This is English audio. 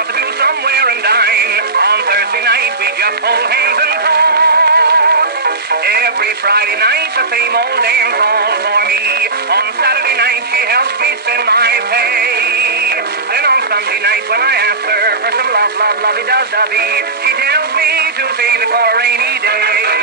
want to do somewhere and dine. On Thursday night we just hold hands and talk. Every Friday night the same old dance hall for me. On Saturday night she helps me spend my pay. Then on Sunday night when I ask her for some love, lovey-dovey, she tells me to save it for a rainy day.